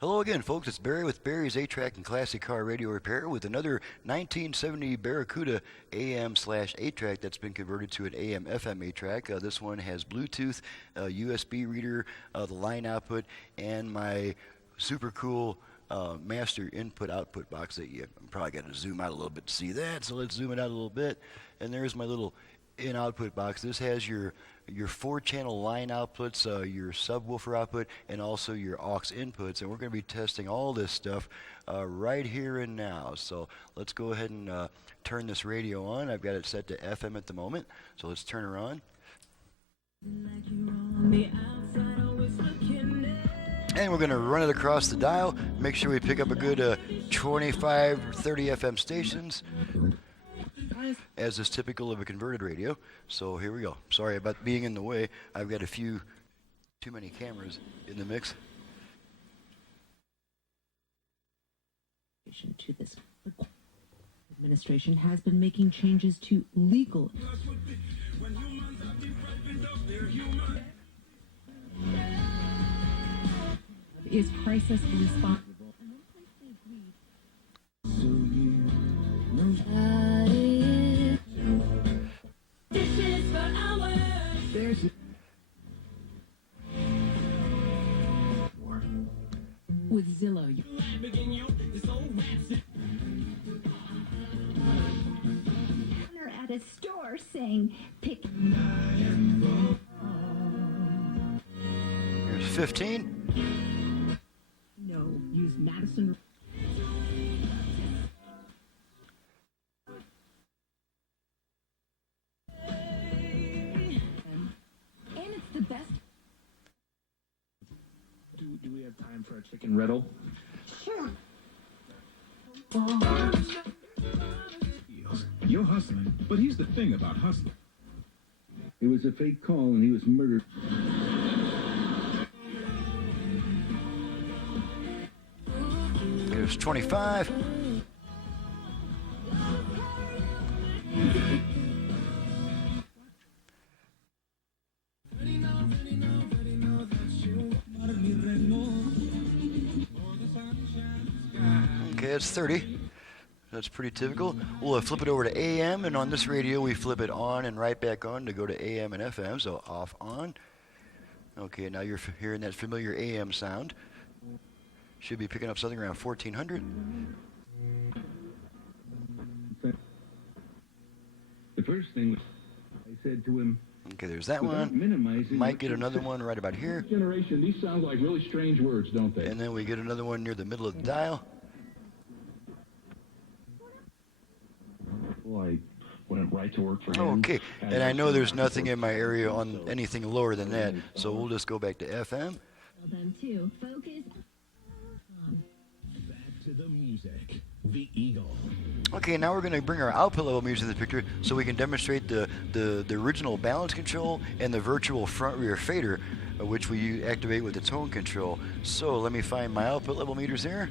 Hello again, folks. It's Barry with Barry's 8-Track and Classic Car Radio Repair with another 1970 Barracuda AM/8-track that's been converted to an AM/FM 8-track. This one has Bluetooth, USB reader, the line output, and my super cool master input-output box that I'm probably got to zoom out a little bit to see that, so let's zoom it out a little bit. And there's my little in-output box. This has your 4-channel line outputs, your subwoofer output, and also your aux inputs. And we're going to be testing all this stuff right here and now. So let's go ahead and turn this radio on. I've got it set to FM at the moment, so let's turn her on. And we're going to run it across the dial. Make sure we pick up a good 25 or 30 FM stations, as is typical of a converted radio. So here we go. Sorry about being in the way. I've got too many cameras in the mix. To this administration has been making changes to legal is crisis response. With Zillow, at a store saying, "Pick." Here's 15. No, use Madison. And it's the best. Do we have time for a chicken riddle? Sure. You're hustling, but here's the thing about hustling. It was a fake call and he was murdered. Here's 25. Okay, that's 30. That's pretty typical. We'll flip it over to AM, and on this radio we flip it on and right back on to go to AM and FM, so off, on. Okay, now you're hearing that familiar AM sound. Should be picking up something around 1400. The first thing I said to him, okay, there's that one. Might get another one right about here. Generation, these sound like really strange words, don't they? And then we get another one near the middle of the dial. Well, I went right to work for him. Okay, and I know there's nothing in my area on anything lower than that, so we'll just go back to FM. Them too. Focus. Back to the music. The Eagle. Okay, now we're going to bring our output level music in the picture so we can demonstrate the original balance control and the virtual front-rear fader, which we activate with the tone control. So let me find my output level meters here.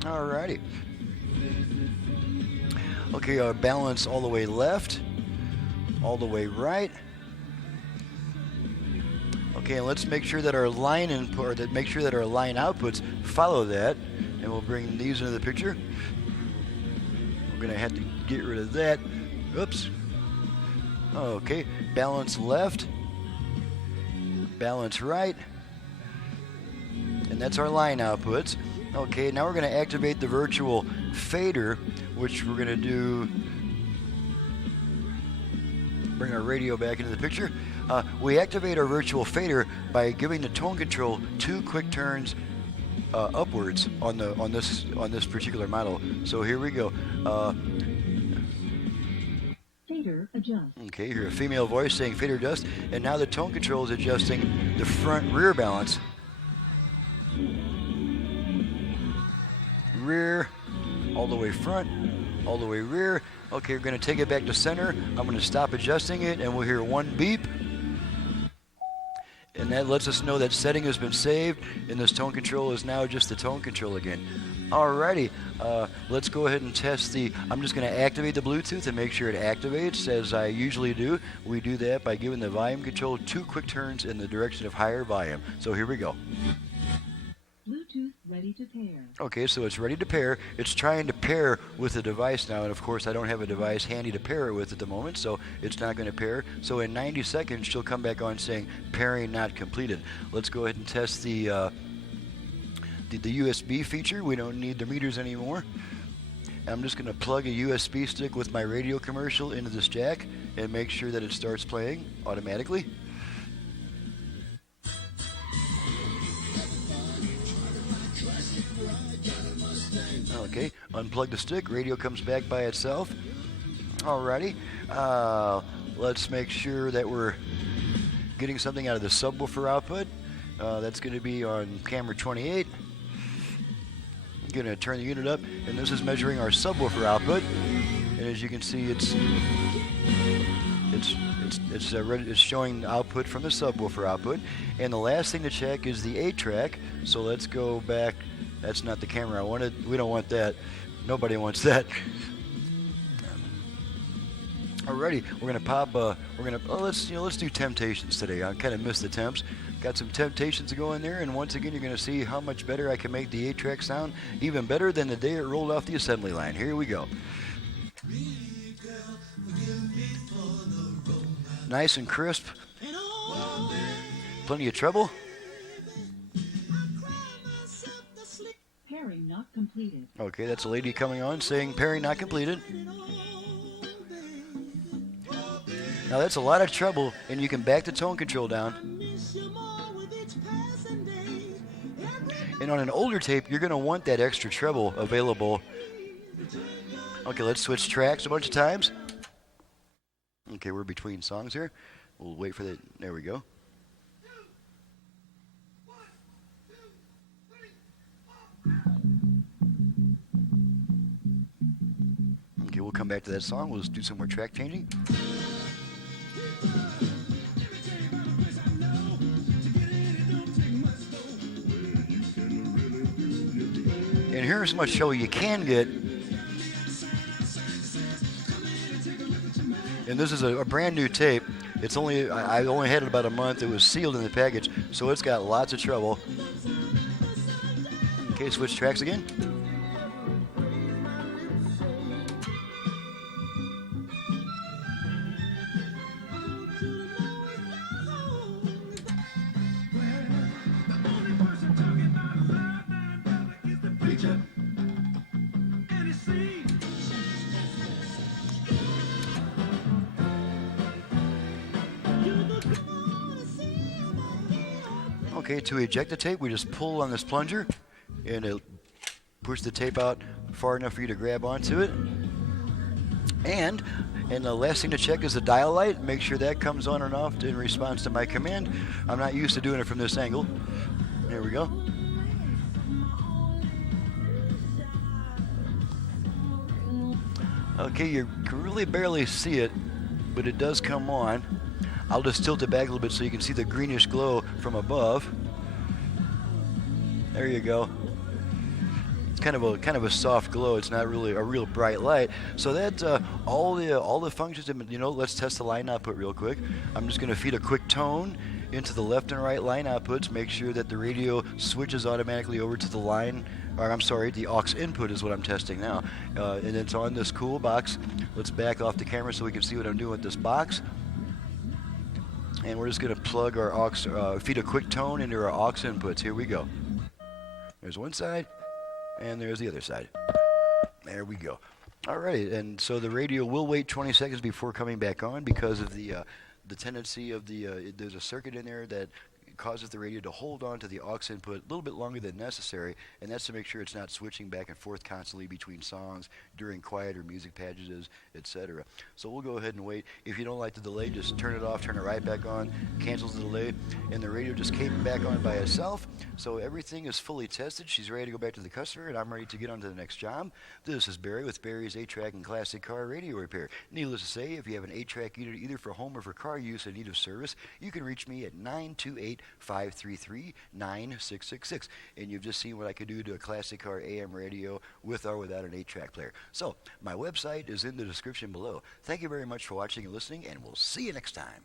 Alrighty. Okay, our balance all the way left, all the way right. Okay, and let's make sure that our line input, or make sure that our line outputs follow that, and we'll bring these into the picture. We're gonna have to get rid of that. Oops. Okay, balance left, balance right, and that's our line outputs. Okay, now we're going to activate the virtual fader, which we're going to do, bring our radio back into the picture. We activate our virtual fader by giving the tone control 2 quick turns upwards on this particular model. So here we go. Fader adjust. Okay, you hear a female voice saying fader adjust, and now the tone control is adjusting the front rear balance. Rear, all the way front, all the way rear. Okay, we're going to take it back to center. I'm going to stop adjusting it, and we'll hear one beep. And that lets us know that setting has been saved, and this tone control is now just the tone control again. Alrighty, let's go ahead and test I'm just going to activate the Bluetooth and make sure it activates as I usually do. We do that by giving the volume control 2 quick turns in the direction of higher volume. So here we go. Bluetooth ready to pair. Okay, so it's ready to pair. It's trying to pair with the device now, and of course I don't have a device handy to pair it with at the moment, so it's not going to pair. So in 90 seconds, she'll come back on saying pairing not completed. Let's go ahead and test the USB feature. We don't need the meters anymore. I'm just going to plug a USB stick with my radio commercial into this jack and make sure that it starts playing automatically. Okay, unplug the stick, radio comes back by itself. Alrighty, let's make sure that we're getting something out of the subwoofer output. That's going to be on camera 28. I'm going to turn the unit up, and this is measuring our subwoofer output. And as you can see, it's showing output from the subwoofer output. And the last thing to check is the 8-track. So let's go back. That's not the camera I wanted. We don't want that. Nobody wants that. Alrighty, we're gonna pop. Let's do Temptations today. I kind of missed the Temps. Got some Temptations to go in there, and once again, you're gonna see how much better I can make the 8-track sound, even better than the day it rolled off the assembly line. Here we go. Nice and crisp. Plenty of treble. Pairing not completed. Okay, that's a lady coming on saying pairing not completed. Now that's a lot of treble, and you can back the tone control down. And on an older tape, you're going to want that extra treble available. Okay, let's switch tracks a bunch of times. Okay, we're between songs here. We'll wait for that. There we go. Okay, we'll come back to that song. We'll just do some more track changing. And here's how much show you can get. And this is a brand new tape. It's I only had it about a month. It was sealed in the package, so it's got lots of treble. Okay, switch tracks again. Okay, to eject the tape, we just pull on this plunger, and it pushes the tape out far enough for you to grab onto it. And the last thing to check is the dial light. Make sure that comes on and off in response to my command. I'm not used to doing it from this angle. There we go. Okay, you can really barely see it, but it does come on. I'll just tilt it back a little bit so you can see the greenish glow from above. There you go. It's kind of a soft glow. It's not really a real bright light. So that's all the functions. Let's test the line output real quick. I'm just going to feed a quick tone into the left and right line outputs. Make sure that the radio switches automatically over to the line. Or I'm sorry, the aux input is what I'm testing now. And it's on this cool box. Let's back off the camera so we can see what I'm doing with this box. And we're just going to plug our aux, feed a quick tone into our aux inputs. Here we go. There's one side, and there's the other side. There we go. All right, and so the radio will wait 20 seconds before coming back on because of the tendency of there's a circuit in there that causes the radio to hold on to the aux input a little bit longer than necessary, and that's to make sure it's not switching back and forth constantly between songs during quieter music passages, etc. So we'll go ahead and wait. If you don't like the delay, just turn it off, turn it right back on, cancels the delay, and the radio just came back on by itself. So everything is fully tested. She's ready to go back to the customer, and I'm ready to get on to the next job. This is Barry with Barry's 8-Track and Classic Car Radio Repair. Needless to say, if you have an 8-track unit either for home or for car use in need of service, you can reach me at 928 888-533-9666. And you've just seen what I could do to a classic car AM radio with or without an 8-track player. So, my website is in the description below. Thank you very much for watching and listening, and we'll see you next time.